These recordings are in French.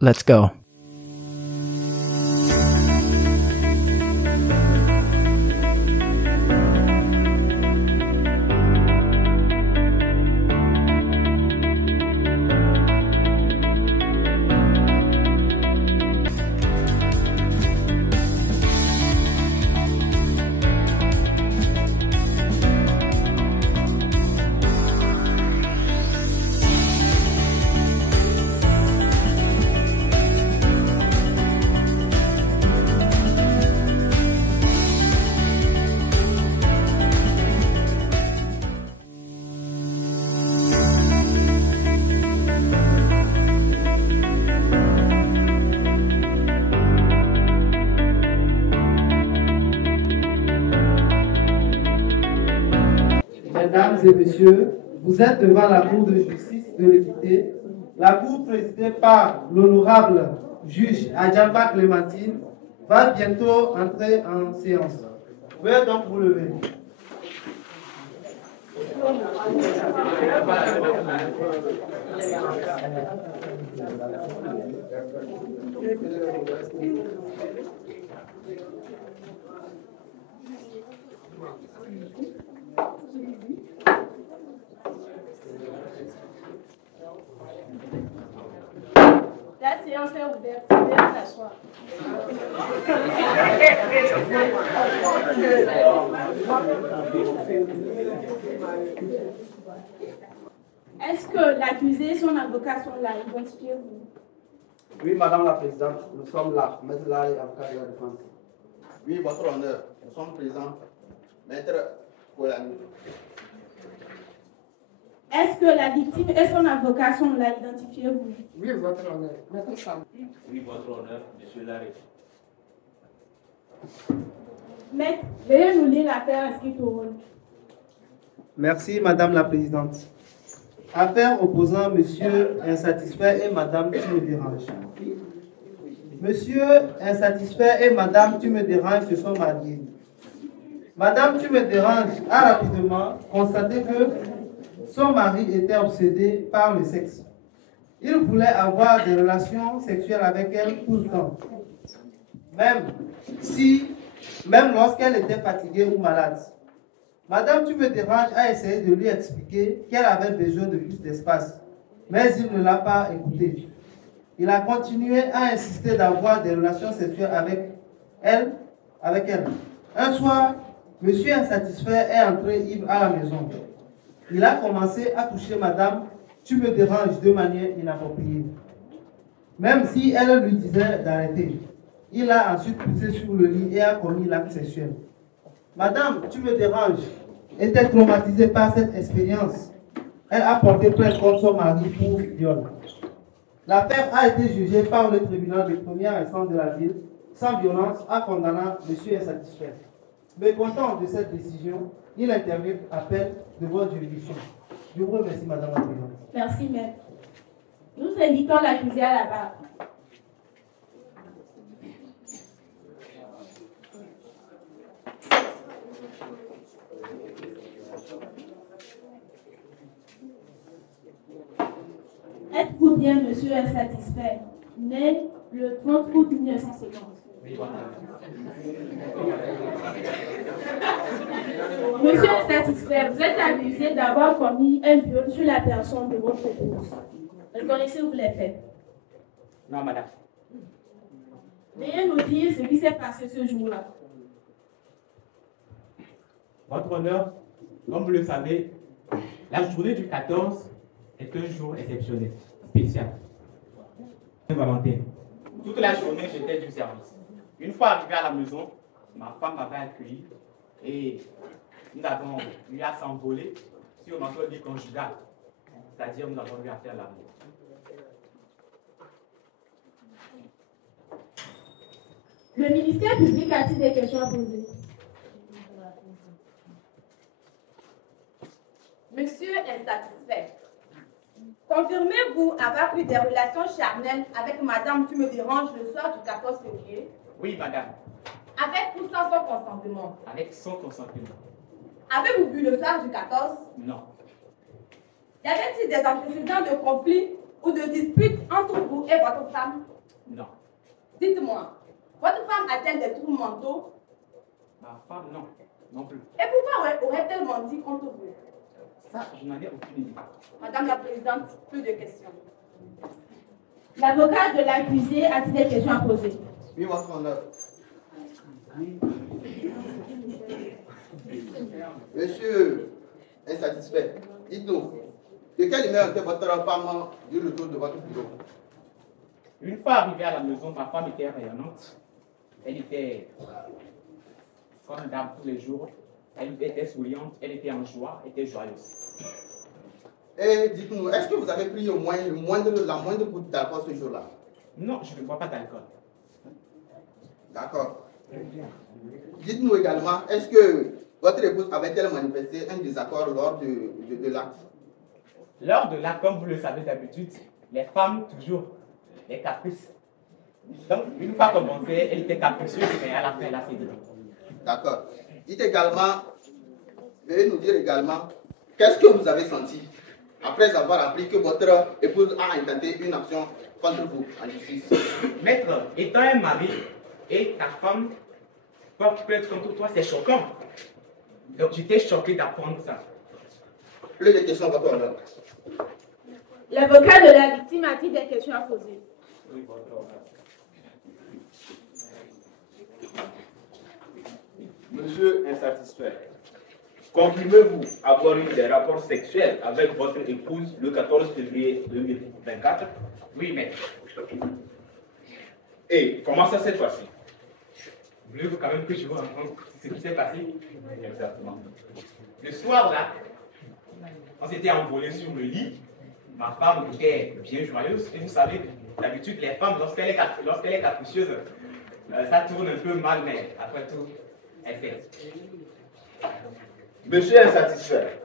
Let's go. Mesdames et messieurs, vous êtes devant la Cour de justice de l'équité. La Cour présidée par l'honorable juge Adjamba Clémentine va bientôt entrer en séance. Veuillez donc vous lever. La séance est ouverte. Veuillez s'asseoir. Est-ce que l'accusé et son avocat sont là? Identifiez-vous. Oui, Madame la Présidente, nous sommes là. Maître là et avocat de la défense. Oui, votre honneur, nous sommes présents. Maître Koyani. Est-ce que la victime et son avocat sont là? Identifiez-vous. Oui, votre honneur. Maître Sam. Oui, votre honneur, monsieur Larry. Maître, veuillez nous lire l'affaire inscrite au rôle. Merci, Madame la Présidente. Affaire opposant Monsieur Insatisfait et Madame Tu me déranges. Monsieur Insatisfait et Madame Tu me déranges se sont mariés. Madame Tu me déranges a rapidement constaté que son mari était obsédé par le sexe. Il voulait avoir des relations sexuelles avec elle tout le temps. Même lorsqu'elle était fatiguée ou malade. Madame Tu me déranges a essayé de lui expliquer qu'elle avait besoin de plus d'espace, mais il ne l'a pas écouté. Il a continué à insister d'avoir des relations sexuelles avec elle. Un soir, Monsieur Insatisfait est entré ivre à la maison. Il a commencé à toucher Madame Tu me déranges de manière inappropriée. Même si elle lui disait d'arrêter, il a ensuite poussé sur le lit et a commis l'acte sexuel. Madame Tu me déranges était traumatisée par cette expérience. Elle a porté plainte contre son mari pour viol. L'affaire a été jugée par le tribunal de première instance de la ville sans violence en condamnant M. Insatisfait. Mécontent de cette décision, il intervient appel de votre juridiction. Je vous remercie, Madame la Présidente. Merci, maître. Nous invitons l'accusé à la barre. Êtes-vous bien, monsieur Insatisfait, né le 30 août 1950? Monsieur Insatisfait, vous êtes accusé d'avoir commis un viol sur la personne de votre épouse. Reconnaissez-vous les faits? Non, madame. Veuillez nous dire ce qui s'est passé ce jour-là. Votre honneur, comme vous le savez, la journée du 14 est un jour exceptionnel, spécial. Valentin. Toute la journée, j'étais du service. Une fois arrivé à la maison, ma femme m'avait accueilli et nous avons eu à s'envoler sur notre lit conjugal. C'est-à-dire, nous avons eu à faire l'amour. Le ministère public a-t-il des questions à poser? Monsieur Insatisfait, confirmez-vous avoir eu des relations charnelles avec Madame Tu me déranges le soir du 14 février? Oui, madame. Avec ou sans son consentement? Avec son consentement. Avez-vous bu le soir du 14? Non. Y avait-il des antécédents de conflit ou de disputes entre vous et votre femme? Non. Dites-moi, votre femme a-t-elle des troubles mentaux? Ma femme, non. Non plus. Et pourquoi aurait-elle menti contre vous? Ça, je n'en ai aucune idée. Madame la Présidente, plus de questions. L'avocat de l'accusé a-t-il des questions à poser? Oui, votre honneur. Monsieur insatisfait, dites-nous, de quelle humeur était votre femme du retour de votre bureau? Une fois arrivée à la maison, ma femme était rayonnante. Elle était comme d'hab tous les jours. Elle était souriante, elle était en joie, elle était joyeuse. Et dites-nous, est-ce que vous avez pris au moins la moindre goutte d'alcool ce jour-là? Non, je ne bois pas d'alcool. D'accord. Dites-nous également, est-ce que votre épouse avait-elle manifesté un désaccord lors de l'acte? Lors de l'acte, comme vous le savez d'habitude, les femmes, toujours, les caprices. Donc, une fois commencée, elle était capricieuse, mais à la fin, elle a cédé. D'accord. Dites également, veuillez nous dire également, qu'est-ce que vous avez senti après avoir appris que votre épouse a intenté une action contre vous en justice? Maître, étant un mari et ta femme porte plainte contre toi, c'est choquant. Donc, j'étais choqué d'apprendre ça. Plus de questions, votre honneur. L'avocat de la victime a-t-il des questions à poser? Oui, votre honneur. Monsieur insatisfait, confirmez-vous avoir eu des rapports sexuels avec votre épouse le 14 février 2024? Oui, maître. Et comment ça s'est passé? Voulez-vous quand même que je vous raconte ce qui s'est passé? Exactement. Le soir là, on s'était envolé sur le lit. Ma femme était bien joyeuse. Et vous savez, d'habitude, les femmes, lorsqu'elle est capricieuse, ça tourne un peu mal, mais après tout, elle fait. Monsieur insatisfait,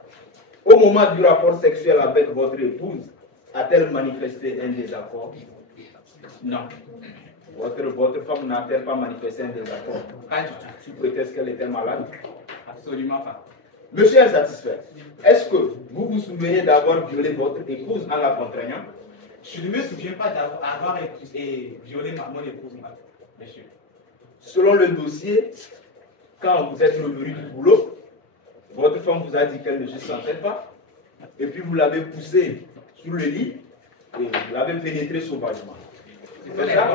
au moment du rapport sexuel avec votre épouse, a-t-elle manifesté un désaccord? Non, Votre femme n'a-t-elle pas manifesté un désaccord? pas du tout. Sous prétexte qu'elle était malade? Absolument pas. Monsieur insatisfait, est-ce que vous vous souvenez d'avoir violé votre épouse en la contraignant? Je ne me souviens pas d'avoir violé mon épouse, monsieur. Selon le dossier, quand vous êtes revenu du boulot, votre femme vous a dit qu'elle ne se sentait pas, et puis vous l'avez poussée sur le lit et vous l'avez pénétré sauvagement. C'est ça?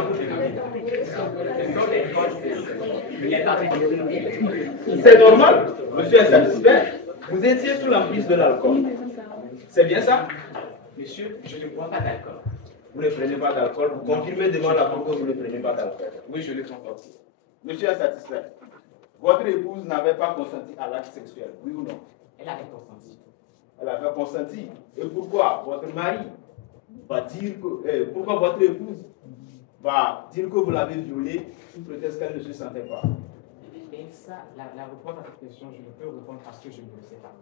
C'est normal, monsieur insatisfait. Vous étiez sous l'emprise de l'alcool. C'est bien ça? Monsieur, je ne bois pas d'alcool. Vous ne prenez pas d'alcool. Vous confirmez devant la cour que vous ne prenez pas d'alcool. Oui, je le confirme. Monsieur insatisfait, votre épouse n'avait pas consenti à l'acte sexuel, oui ou non? Elle avait consenti. Elle avait consenti. Et pourquoi votre mari va dire que, pourquoi votre épouse va dire que vous l'avez violée sous prétexte qu'elle ne se sentait pas? Et ça, la réponse à cette question, je ne peux répondre parce que je ne le sais pas.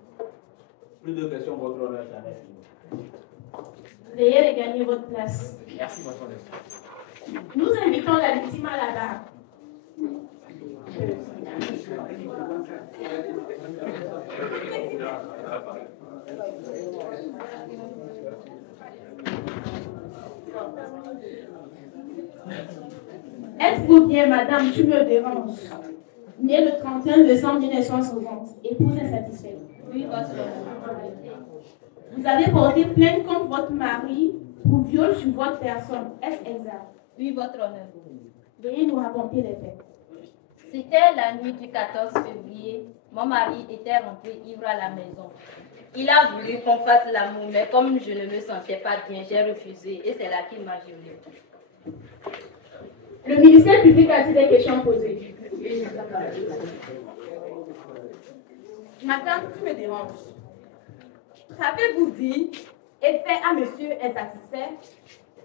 Plus de questions, votre honneur, j'en ai fini. Veuillez regagner votre place. Merci, votre honneur. Nous invitons la victime à la barre. Êtes-vous bien, madame, tu me déranges? Née le 31 décembre 1960, épouse insatisfaite. Oui, votre honneur. Vous avez porté plainte contre votre mari pour viol sur votre personne. Est-ce exact? Oui, votre honneur. Veuillez nous raconter les faits. C'était la nuit du 14 février. Mon mari était rentré ivre à la maison. Il a voulu qu'on fasse l'amour, mais comme je ne me sentais pas bien, j'ai refusé et c'est là qu'il m'a violée. Le ministère public a-t-il des questions posées? Madame, tu me déranges. Qu'avez-vous dit et fait à monsieur insatisfait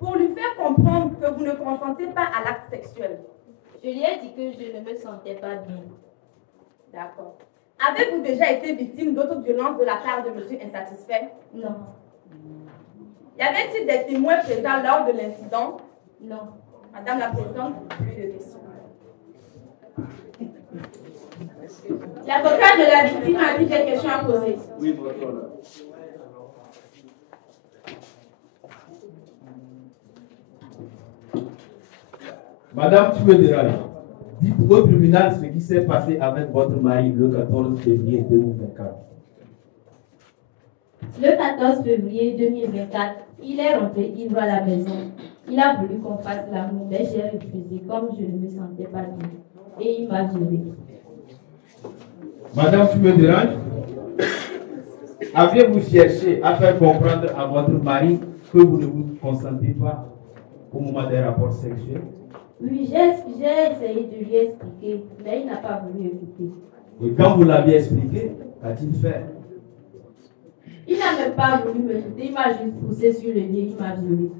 pour lui faire comprendre que vous ne consentez pas à l'acte sexuel? Je lui ai dit que je ne me sentais pas bien. D'accord. Avez-vous déjà été victime d'autres violences de la part de monsieur insatisfait? Non. Y avait-il des témoins présents lors de l'incident? Non. Madame la Présidente, plus de questions. L'avocat de la victime a-t-il des questions à poser? Oui, votre honneur. Madame, tu me déranges. Dites au tribunal ce qui s'est passé avec votre mari le 14 février 2024. Le 14 février 2024, il est rentré ivre à la maison. Il a voulu qu'on fasse l'amour, mais j'ai refusé comme je ne me sentais pas bien. Et il m'a violée. Madame, tu me déranges? Avez-vous cherché à faire comprendre à votre mari que vous ne vous consentez pas au moment des rapports sexuels? Oui, j'ai essayé de lui expliquer, mais il n'a pas voulu écouter. Et quand vous l'avez expliqué, qu'a-t-il fait? Il n'a même pas voulu me écouter, il m'a juste poussé sur le lit, il m'a violée.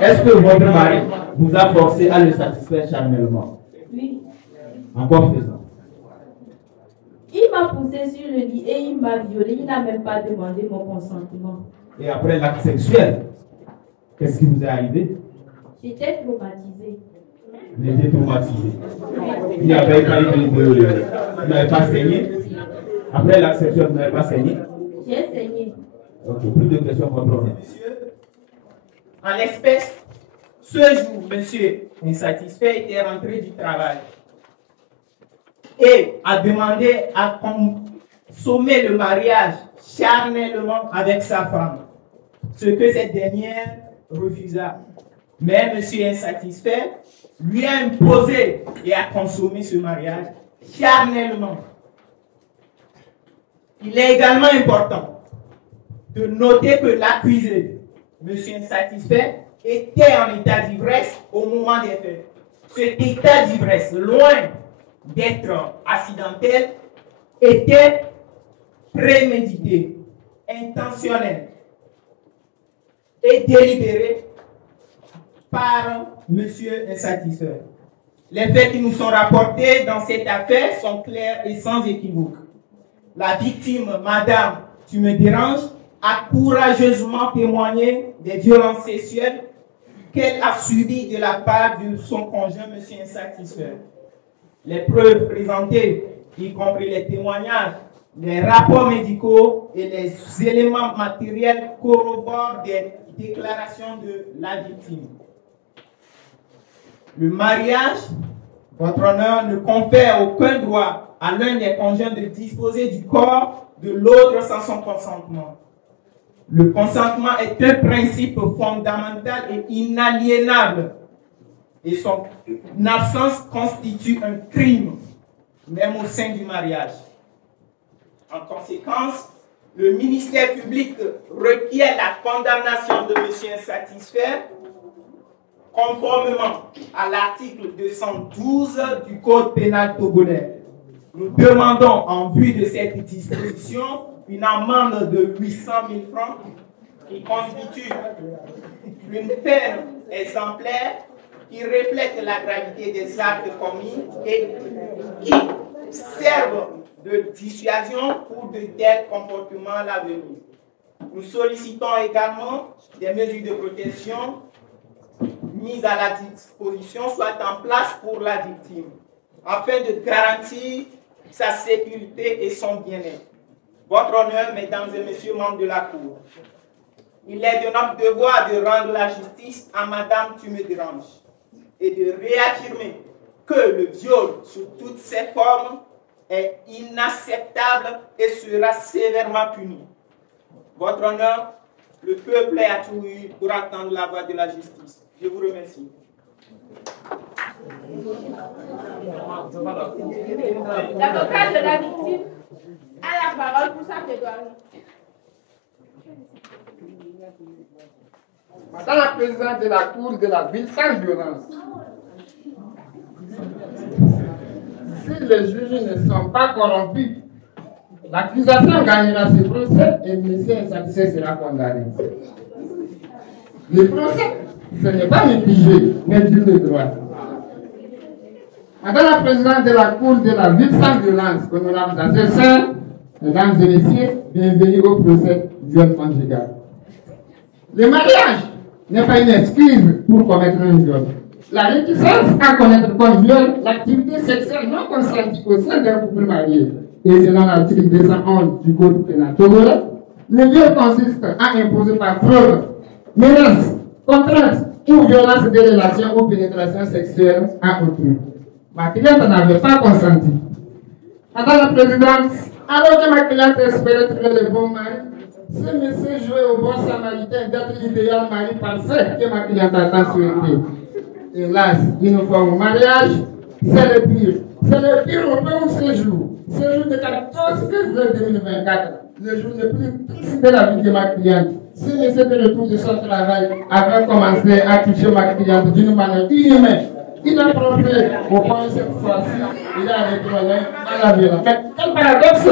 Est-ce que votre mari vous a forcé à le satisfaire charnellement? Oui. En quoi faisant? Il m'a poussé sur le lit et il m'a violée, il n'a même pas demandé mon consentement. Et après l'acte sexuel, qu'est-ce qui vous est arrivé? J'étais traumatisée. Vous étiez traumatisé. Il n'y avait pas eu vous n'avez pas saigné? Après l'acte sexuel, vous n'avez pas saigné? J'ai saigné. Ok, plus de questions contre vous. Monsieur, en l'espèce, ce jour, monsieur insatisfait était rentré du travail et a demandé à consommer le mariage charnellement avec sa femme, ce que cette dernière refusa. Mais monsieur insatisfait lui a imposé et a consommé ce mariage charnellement. Il est également important de noter que l'accusé, monsieur insatisfait, était en état d'ivresse au moment des faits. Cet état d'ivresse, loin d'être accidentel, était prémédité, intentionnel et délibéré par monsieur insatisfait. Les faits qui nous sont rapportés dans cette affaire sont clairs et sans équivoque. La victime, madame, tu me déranges, a courageusement témoigné des violences sexuelles qu'elle a subies de la part de son conjoint, monsieur insatisfait. Les preuves présentées, y compris les témoignages, les rapports médicaux et les éléments matériels corroborent des déclarations de la victime. Le mariage, votre honneur, ne confère aucun droit à l'un des conjoints de disposer du corps de l'autre sans son consentement. Le consentement est un principe fondamental et inaliénable et son absence constitue un crime, même au sein du mariage. En conséquence, le ministère public requiert la condamnation de M. Insatisfait conformément à l'article 212 du Code pénal togolais. Nous demandons en vue de cette disposition une amende de 800 000 francs qui constitue une peine exemplaire qui reflète la gravité des actes commis et qui servent de dissuasion pour de tels comportements à l'avenir. Nous sollicitons également des mesures de protection mises à la disposition soient en place pour la victime afin de garantir sa sécurité et son bien-être. Votre honneur, mesdames et messieurs membres de la Cour, il est de notre devoir de rendre la justice à madame tu me déranges et de réaffirmer que le viol sous toutes ses formes est inacceptable et sera sévèrement puni. Votre honneur, le peuple est à tout eu pour attendre la voie de la justice. Je vous remercie. L'avocat de la victime a la parole pour sa plaidoirie. Madame la présidente de la Cour de la ville sans violence, si les juges ne sont pas corrompus, l'accusation gagnera ce procès et M. Insatisfait sera condamné. Le procès, ce n'est pas mitigé, mais du droit. Madame la présidente de la Cour de la ville sans violence, honorable assesseur, mesdames et messieurs, bienvenue au procès viol conjugal. Le mariage n'est pas une excuse pour commettre un viol. La réticence à connaître comme viol l'activité sexuelle non consentie au sein d'un couple marié. Et selon l'article 211 du Code pénal togolais, le viol consiste à imposer par preuve, menace, contrainte, ou violence des relations ou pénétration sexuelle à autrui. Ma cliente n'avait pas consenti. Madame la Présidente, alors que ma cliente espérait trouver le bon mari, ce monsieur jouait au bon samaritain d'être l'idéal mari parfait que ma cliente a tant souhaité. Hélas, une fois au mariage, c'est le pire. C'est le pire au bon séjour. Séjour de 14 février 2024. Le jour le plus triste de la vie de ma cliente. Ce monsieur de retour de son travail avait commencé à toucher ma cliente d'une manière inhumaine. Inappropriée au point de cette fois-ci, il a déclaré à la violence. Mais quel paradoxe!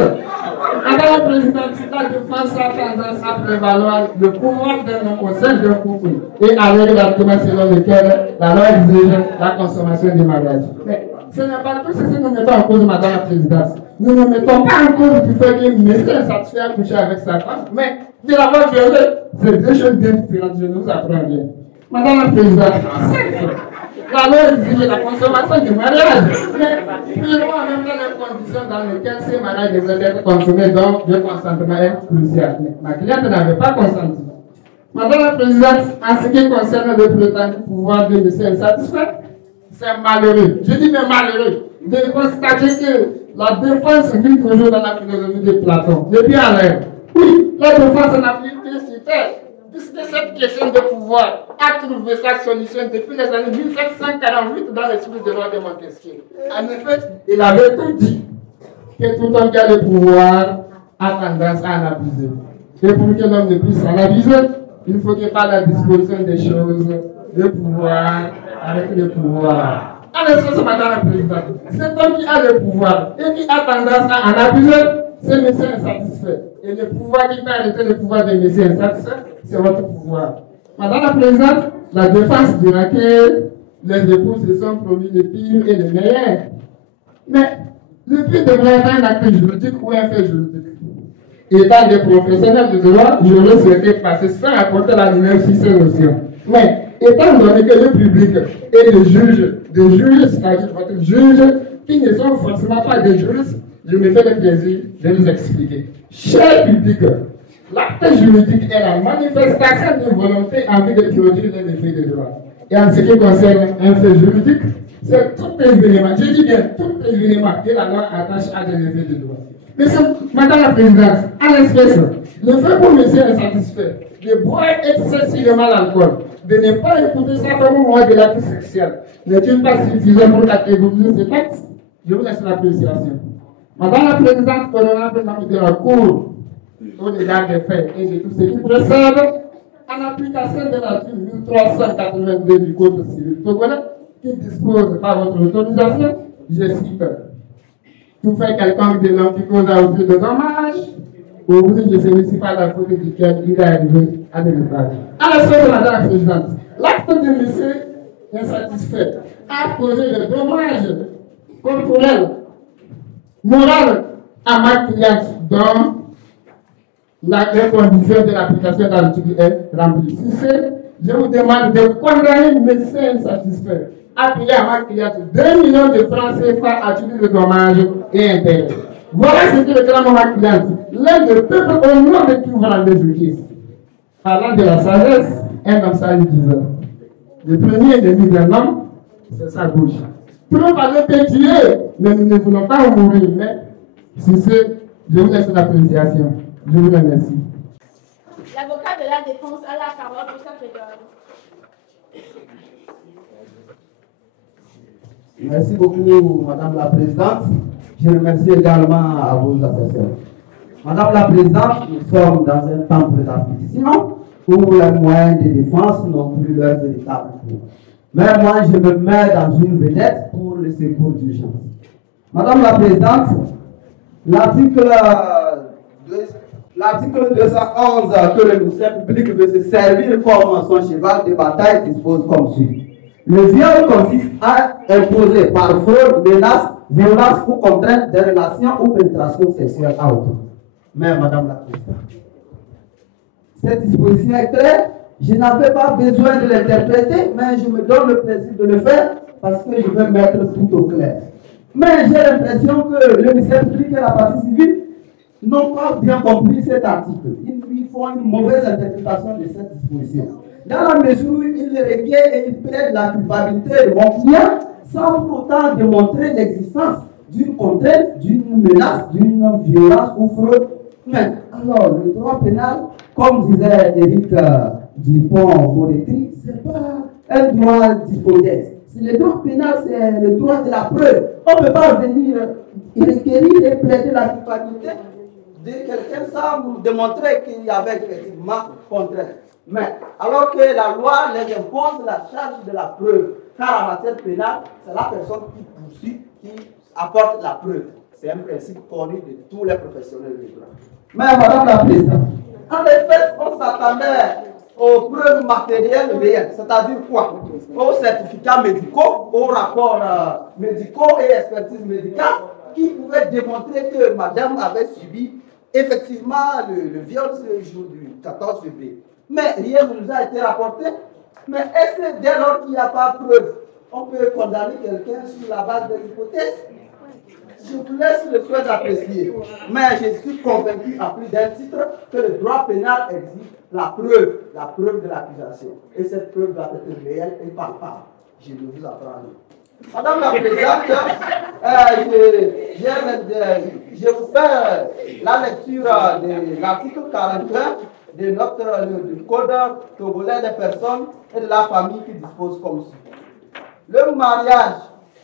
Madame la Présidente, la défense a tendance à prévaloir le pouvoir d'un homme au sein d'un couple et avec l'argument selon lequel la loi exige la consommation du mariage. Mais ce n'est pas tout ce que nous mettons en cause, Madame la Présidente. Nous ne mettons pas en cause du fait qu'un monsieur est satisfait à coucher avec sa femme, mais de l'avoir violé, c'est deux choses bien différentes. Je nous apprends bien. Madame la Présidente, la loi exige la consommation du mariage, mais plus loin même dans les conditions dans lesquelles ces mariages devraient être consommés, donc le consentement est crucial. Mais ma cliente n'avait pas consenti. Madame la Présidente, en ce qui concerne le prétendu pouvoir de monsieur insatisfait, c'est malheureux. Je dis mais malheureux de constater que la défense vit toujours dans la philosophie de Platon. Depuis alors, oui, la défense n'a plus que sur terre. Puisque cette question de pouvoir a trouvé sa solution depuis les années 1748 dans l'esprit de loi de Montesquieu. En effet, il avait tout dit, que tout homme qui a le pouvoir a tendance à en abuser. Et pour que l'homme ne puisse en abuser, il faut qu'il parle à la disposition des choses, le pouvoir avec le pouvoir. En l'espèce, Madame la Présidente, cet homme qui a le pouvoir et qui a tendance à en abuser, c'est monsieur insatisfait. Et le pouvoir qui peut arrêter le pouvoir des messieurs insatisfaits, c'est votre pouvoir. Madame la Présidente, la défense dira que les époux se sont promis le pire et le meilleur. Mais le pire devrait être un acte juridique ou un fait juridique. Étant des professionnels de droit, je le souhaitais passer sans apporter la lumière sur ces notions. Mais étant donné que le public et les juges, c'est-à-dire votre juge, qui ne sont forcément pas des juristes, je me fais le plaisir de nous expliquer. Cher public, l'acte juridique est la manifestation de volonté en vue de produire les effets de droit. Et en ce qui concerne un fait juridique, c'est tous les éléments, je dis bien tous les éléments que la loi attache à des effets de droit. Mais Madame la Présidente, à l'espèce, le fait pour monsieur insatisfait de boire excessivement l'alcool, de ne pas écouter sa femme au moment de l'acte sexuel, n'est-il pas suffisant pour catégoriser ces textes? Je vous laisse l'appréciation. Madame la Présidente, honorable membre de la Cour, au-delà des faits et de tout ce qui précède, en application de l'article 1382 du Code civil togolais, qui dispose par votre autorisation, je cite, tout fait quelconque de l'homme qui cause à autrui de dommages, oblige de celui-ci par la faute duquel il est arrivé à l'élevage. À la suite de Madame la Présidente, l'acte de monsieur insatisfait a causé des dommages corporels, moraux à ma cliente, dont les conditions de l'application de l'article est remplie. Si c'est, je vous demande de condamner monsieur insatisfait à payer à ma cliente 2 millions de francs CFA à titre de dommages et intérêts. Voilà ce que réclame ma cliente. L'un des peuples au nom de qui vous rendez justice. Parlant de la sagesse, un homme sage disait, le premier ennemi d'un homme, c'est sa bouche. Trop parler peut tuer, mais nous ne voulons pas mourir. Mais si c'est, je vous laisse l'appréciation. Je vous remercie. L'avocat de la défense a la parole pour sa plaidoirie. Merci beaucoup, Madame la Présidente. Je remercie également à vos assesseurs. Madame la Présidente, nous sommes dans un temps d'affliction où les moyens de défense n'ont plus leur véritable cours. Mais moi, je me mets dans une vedette pour le secours d'urgence. Madame la Présidente, l'article 211 que le ministère public veut se servir comme son cheval de bataille dispose comme suit. Le viol consiste à imposer par fraude, menace, violence ou contrainte des relations ou pénétration sexuelle à autrui. Mais Madame la Présidente, cette disposition est claire, je n'avais pas besoin de l'interpréter, mais je me donne le plaisir de le faire parce que je veux mettre tout au clair. Mais j'ai l'impression que le ministère public et la partie civile n'ont pas bien compris cet article. Ils font une mauvaise interprétation de cette disposition. dans la mesure où il requiert et il plaide la culpabilité de mon client sans pour autant démontrer l'existence d'une contrainte, d'une menace, d'une violence ou fraude. Mais alors, le droit pénal, comme disait Éric Dupond-Moretti, ce n'est pas un droit d'hypothèse. Le droit pénal, c'est le droit de la preuve. On ne peut pas venir requérir et plaider la culpabilité de quelqu'un sans vous démontrer qu'il y avait effectivement contrainte. Mais alors que la loi les impose la charge de la preuve, car en matière pénale, c'est la personne qui poursuit qui apporte la preuve. C'est un principe connu de tous les professionnels du droit. Mais Madame la Présidente, en espèce, on s'attendait aux preuves matérielles réelles, c'est-à-dire quoi? Aux certificats médicaux, aux rapports médicaux et expertises médicales qui pouvaient démontrer que Madame avait subi effectivement le viol ce jour du 14 février. Mais rien ne nous a été rapporté. Mais est-ce que dès lors qu'il n'y a pas de preuve, on peut condamner quelqu'un sur la base de l'hypothèse? Je vous laisse le soin d'apprécier. Mais je suis convaincu à plus d'un titre que le droit pénal exige la preuve de l'accusation. Et cette preuve doit être réelle et palpable. Je vais vous apprendre. Madame la Présidente, je vous fais la lecture de l'article 41 de du Code togolais des personnes et de la famille qui dispose comme suit. Le mariage,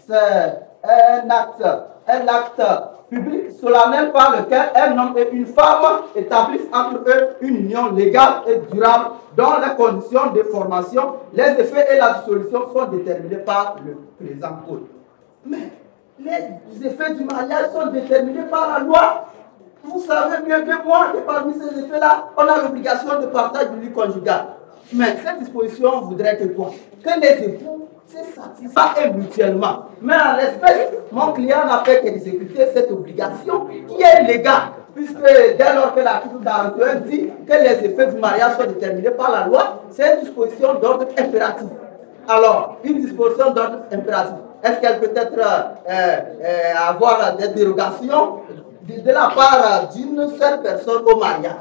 c'est un acte public solennel par lequel un homme et une femme établissent entre eux une union légale et durable dont les conditions de formation, les effets et la dissolution sont déterminés par le présent code. Mais les effets du mariage sont déterminés par la loi. Vous savez mieux que moi que parmi ces effets-là, on a l'obligation de partage du lit conjugal. Mais cette disposition voudrait que quoi? Que les époux se satisfassent mutuellement. Mais en l'espèce, mon client n'a fait qu'exécuter cette obligation qui est légale. Puisque dès lors que l'article 41 dit que les effets du mariage sont déterminés par la loi, c'est une disposition d'ordre impératif. Alors, une disposition d'ordre impératif, est-ce qu'elle peut avoir des dérogations de la part d'une seule personne au mariage?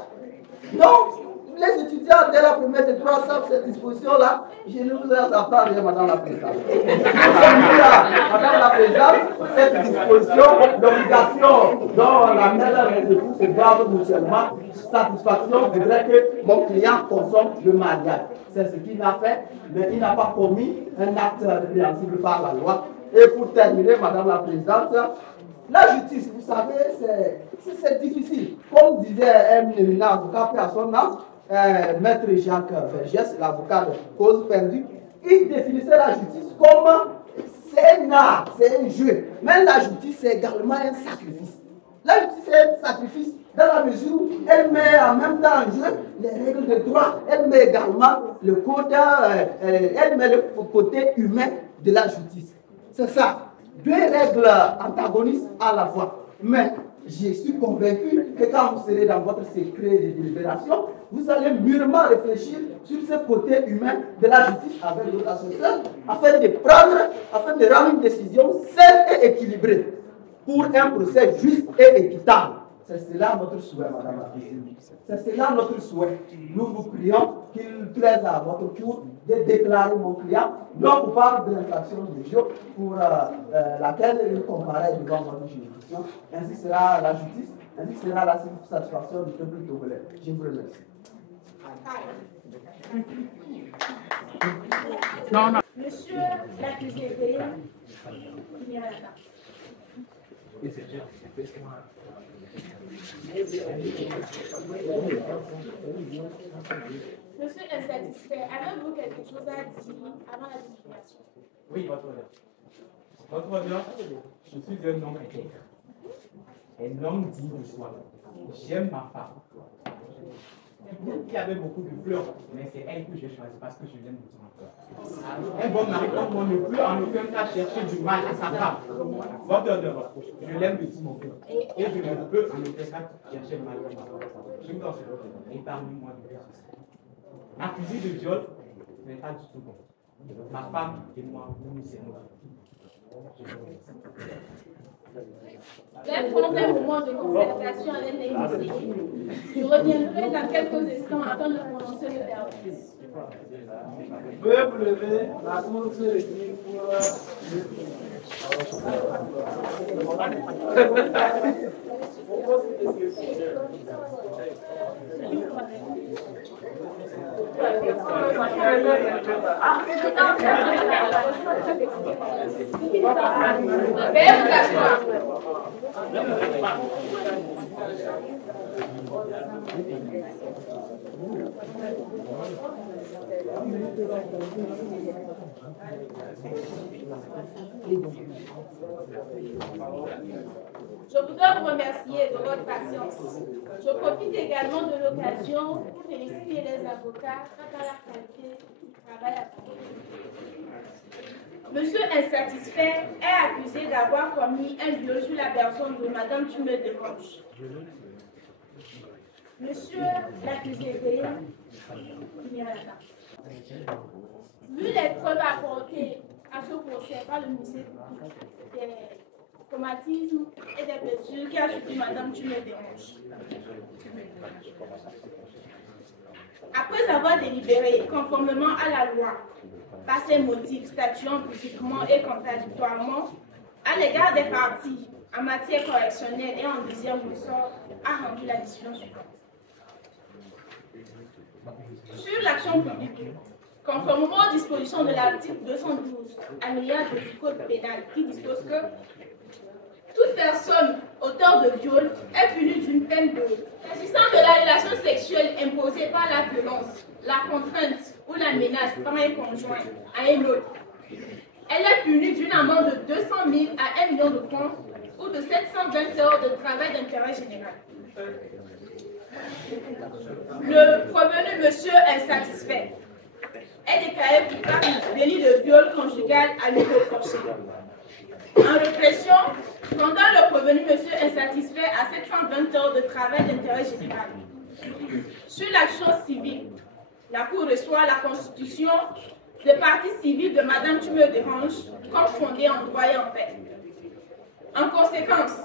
Donc, les étudiants dès la première des trois savent cette disposition-là. Je ne vous laisse apprendre, Madame la Présidente. Madame la Présidente, cette disposition, l'obligation dont la mère et les époux se doivent mutuellement, satisfaction voudrait que mon client consomme le mariage. C'est ce qu'il a fait, mais il n'a pas commis un acte répréhensible par la loi. Et pour terminer, Madame la Présidente, la justice, vous savez, c'est difficile. Comme disait un éminent avocat à son âme, Maître Jacques Vergès, l'avocat de cause perdue, il définissait la justice comme c'est un art, c'est un jeu. Mais la justice, c'est également un sacrifice. La justice, c'est un sacrifice dans la mesure où elle met en même temps en jeu les règles de droit, elle met également le côté, elle met le côté humain de la justice. C'est ça. Deux règles antagonistes à la fois. Mais je suis convaincu que quand vous serez dans votre secret de délibération, vous allez mûrement réfléchir sur ce côté humain de la justice avec vos associés afin de rendre une décision saine et équilibrée pour un procès juste et équitable. C'est cela notre souhait, Madame la Présidente. C'est cela notre souhait. Nous vous prions qu'il plaise à votre tour de déclarer mon client non coupable de l'infraction de jeu pour laquelle il comparaît devant votre juridiction. Ainsi sera la justice, ainsi sera la satisfaction du peuple togolais. Je vous remercie. Monsieur l'accusé, il y a la table. Monsieur est satisfait. Avez-vous quelque chose à dire avant la délibération? Oui, votre honneur. Votre honneur, je suis un homme intègre. Un homme digne de soi. J'aime ma femme. Il y avait beaucoup de fleurs, mais c'est elle que j'ai choisie parce que je l'aime de tout mon cœur. Un bon mari, on ne peut en aucun cas chercher du mal à sa femme. Votre honneur, je l'aime de tout mon cœur. Et je ne peux en aucun cas chercher le mal à ma femme. Je me donne ce votre honneur. Épargnez-moi de faire ceci. Accusé de viol, ce n'est pas du tout bon. Ma femme et moi, nous nous aimons. Je vais prendre un moment de concertation avec les conseillers. Je reviendrai dans quelques instants afin de prononcer le verdict. Veuillez vous lever, la cour se retire pour... Veuillez vous asseoir. Je voudrais vous remercier de votre patience. Je profite également de l'occasion pour féliciter les avocats quant à la qualité du travail accompli. Monsieur insatisfait est accusé d'avoir commis un viol sur la personne de Madame Tumeur-Desroches. Monsieur l'accusé, vu les preuves apportées à ce procès par le ministère des traumatismes et des blessures qui a subi Madame Tumeur-Desroches. Après avoir délibéré conformément à la loi, par ses motifs statuant publiquement et contradictoirement à l'égard des parties en matière correctionnelle et en deuxième ressort, a rendu la décision suivante. Sur l'action publique, conformément aux dispositions de l'article 212 alinéa du Code pénal qui dispose que toute personne auteur de viol est punie d'une peine de... S'agissant de la relation sexuelle imposée par la violence, la contrainte ou la menace par un conjoint à un autre, elle est punie d'une amende de 200 000 à 1 million de francs ou de 720 heures de travail d'intérêt général. Le prévenu monsieur insatisfait est déclaré coupable du délit de viol conjugal à nouveau forcé. En répression, pendant le prévenu monsieur insatisfait à 720 heures de travail d'intérêt général. Sur l'action civile, la Cour reçoit la constitution de partie civile de Madame Tumeur-Desroches comme fondée en droit et en fait. En conséquence,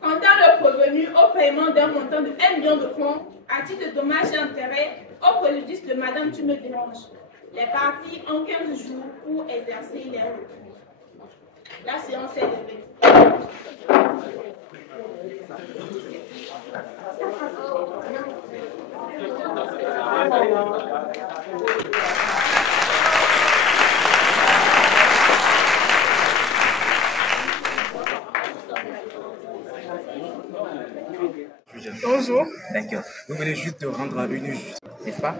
condamne le prévenu au paiement d'un montant de 1 million de francs à titre de dommages et intérêts au préjudice de Madame Tumeur-Desroches. Les parties ont 15 jours pour exercer les recours. La séance est levée. Bonjour. D'accord. Vous venez juste de rendre une justice, n'est-ce pas?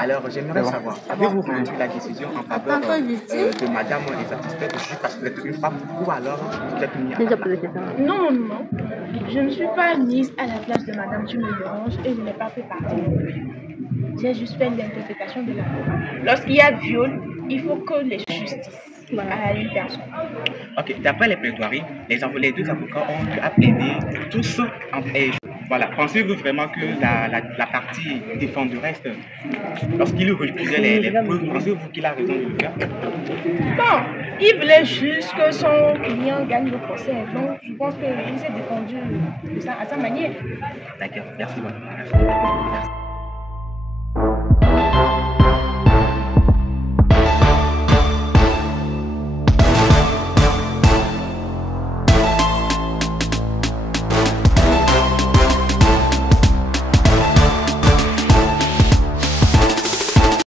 Alors, j'aimerais savoir, avez-vous rendu la décision en faveur de madame insatisfaite juste parce que vous êtes une femme ou alors vous êtes mis à la place? Non, non. Je ne suis pas mise à la place de Madame Tumeur-Desroches et je n'ai pas fait partie. J'ai juste fait l'interprétation de la loi. Lorsqu'il y a viol, il faut que les justices à une personne. Ok, d'après les plaidoiries, les deux avocats ont pu plaider tous en fait. Voilà, pensez-vous vraiment que la partie défenderesse, lorsqu'il refusait les preuves, pensez-vous qu'il a raison de le faire? Bon, il voulait juste que son client gagne le procès, donc je pense qu'il s'est défendu à sa manière. D'accord, merci beaucoup. Merci.